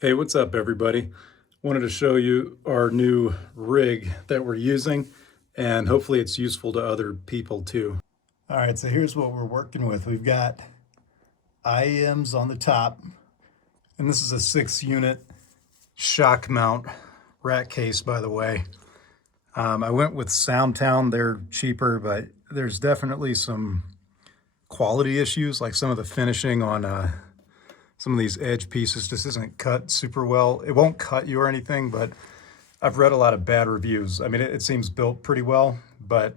Hey, what's up, everybody? Wanted to show you our new rig that we're using, and hopefully it's useful to other people too. All right, so here's what we're working with. We've got IEMs on the top, and this is a 6-unit shock mount rack case, by the way. I went with Soundtown. They're cheaper, but there's definitely some quality issues, like some of the finishing on some of these edge pieces just isn't cut super well. It won't cut you or anything, but I've read a lot of bad reviews. I mean, it seems built pretty well, but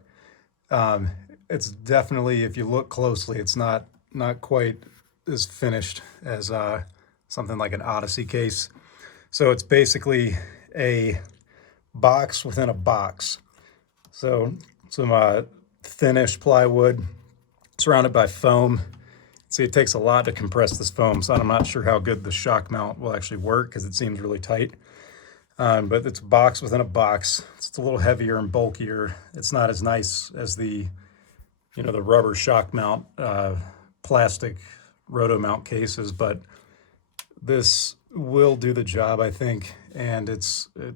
it's definitely, if you look closely, it's not quite as finished as something like an Odyssey case. So it's basically a box within a box. So some thinnish plywood surrounded by foam. See, it takes a lot to compress this foam, so I'm not sure how good the shock mount will actually work because it seems really tight. But it's a box within a box. It's a little heavier and bulkier. It's not as nice as the rubber shock mount, plastic roto mount cases, but this will do the job, I think, and it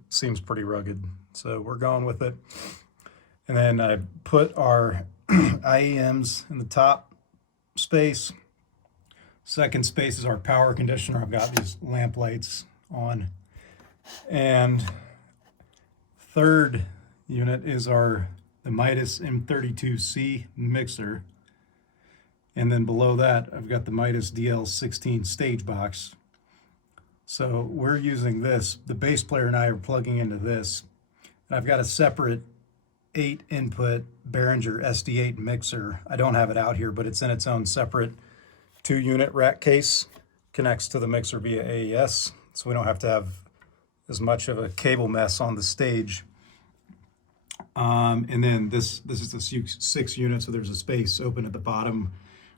seems pretty rugged. So we're going with it. And then I put our IEMs in the top space. Second space is our power conditioner. I've got these lamp lights on. And third unit is the Midas M32C mixer. And then below that, I've got the Midas DL16 stage box. So we're using this. The bass player and I are plugging into this. And I've got a separate 8-input Behringer SD8 mixer. I don't have it out here, but it's in its own separate 2-unit rack case. Connects to the mixer via AES, so we don't have to have as much of a cable mess on the stage. And then this is the 6 unit, so there's a space open at the bottom,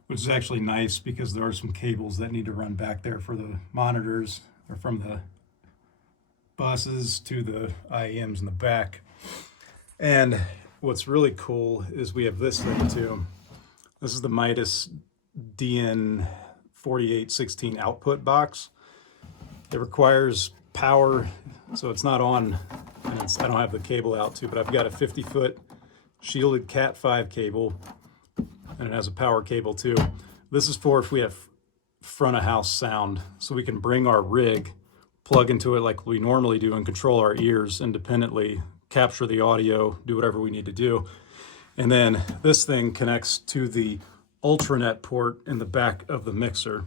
which is actually nice because there are some cables that need to run back there for the monitors, or from the buses to the IEMs in the back. And what's really cool is we have this thing too. This is the Midas DN4816 output box. It requires power, so it's not on, and I don't have the cable out too, but I've got a 50-foot shielded Cat 5 cable, and it has a power cable too. This is for if we have front of house sound, so we can bring our rig, plug into it like we normally do, and control our ears independently, capture the audio, do whatever we need to do. And then this thing connects to the Ultranet port in the back of the mixer.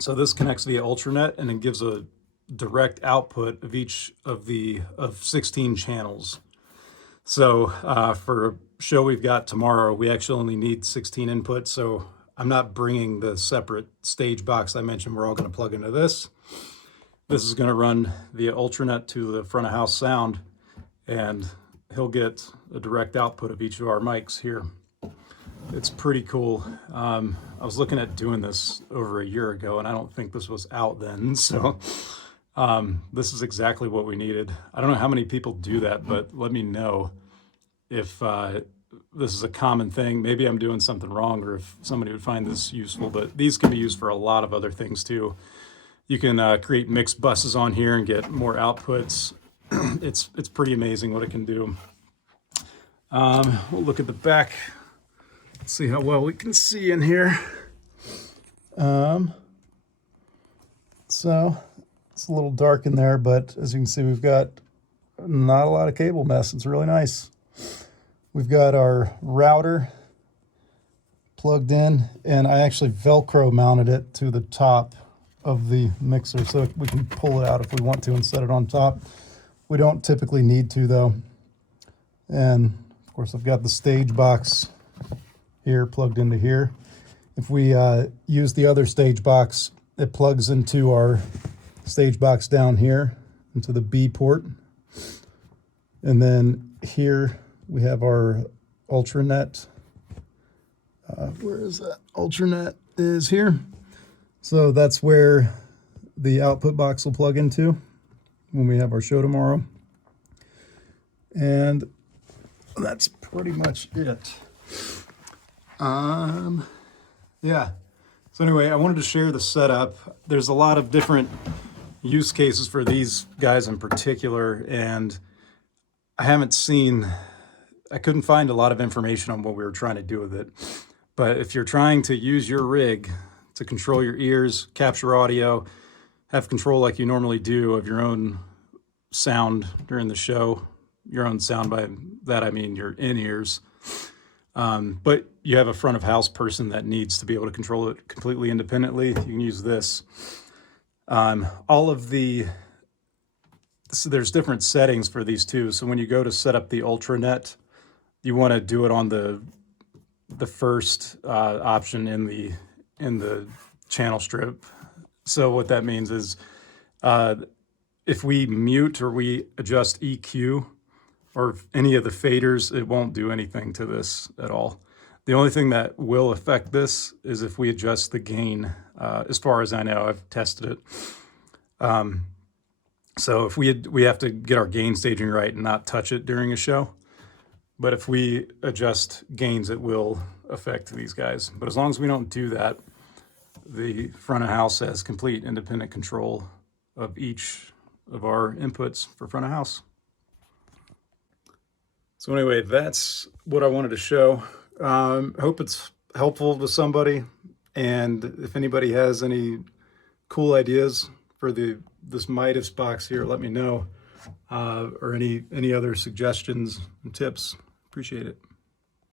So this connects via Ultranet and it gives a direct output of each of 16 channels. So for a show we've got tomorrow, we actually only need 16 inputs. So I'm not bringing the separate stage box I mentioned. We're all going to plug into this. This is going to run via Ultranet to the front of house sound, and he'll get a direct output of each of our mics here. It's pretty cool. I was looking at doing this over a year ago, and I don't think this was out then. So this is exactly what we needed. I don't know how many people do that, but let me know if this is a common thing. Maybe I'm doing something wrong, or if somebody would find this useful, but these can be used for a lot of other things too. You can create mixed buses on here and get more outputs. It's pretty amazing what it can do. We'll look at the back. Let's see how well we can see in here. So it's a little dark in there, but as you can see, we've got not a lot of cable mess. It's really nice. We've got our router plugged in, and I actually Velcro mounted it to the top of the mixer so we can pull it out if we want to and set it on top. We don't typically need to though. And of course I've got the stage box here plugged into here. If we use the other stage box, it plugs into our stage box down here, into the B port. And then here we have our Ultranet. Where is that? Ultranet is here. So that's where the output box will plug into when we have our show tomorrow. And that's pretty much it. Yeah. So anyway, I wanted to share the setup. There's a lot of different use cases for these guys in particular, and I couldn't find a lot of information on what we were trying to do with it. But if you're trying to use your rig to control your ears, capture audio, have control like you normally do of your own sound during the show, your own sound, by that I mean your in-ears, but you have a front of house person that needs to be able to control it completely independently, you can use this. So there's different settings for these too. So when you go to set up the Ultranet, you want to do it on the first option in the channel strip. So what that means is if we mute or we adjust EQ or any of the faders, it won't do anything to this at all. The only thing that will affect this is if we adjust the gain, as far as I know. I've tested it. So if we have to get our gain staging right and not touch it during a show. But if we adjust gains, it will affect these guys. But as long as we don't do that, the front of house has complete independent control of each of our inputs for front of house. So anyway, that's what I wanted to show. Hope it's helpful to somebody. And if anybody has any cool ideas for this Midas box here, let me know. Or any other suggestions and tips. Appreciate it.